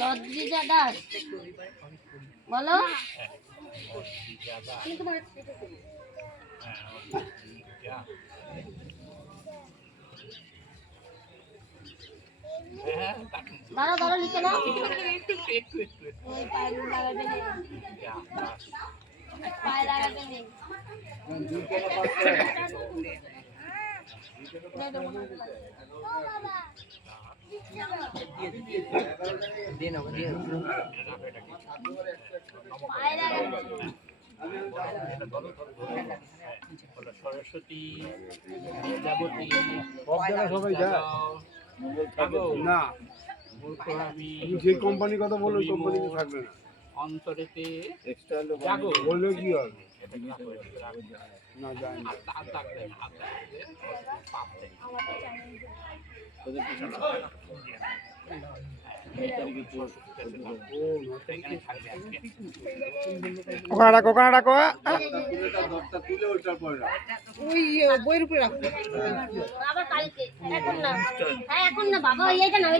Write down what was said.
লজ্জিতা দাস বলো। দাঁড়া দাঁড়া লিখে নাও। পায়ে লাগাবে নেই। সরস্বতী সবাই যায় না, যে কোম্পানির কথা বললো কোম্পানিতে থাকবে না। অন্তরেতে বললে কি হবে না, যায় না। ওখানে রাখো, ওখানে রাখো। ওই বইয়ের উপরে রাখো। আবার কালকে এখন না, হ্যাঁ এখন না বাবা, এইটা না।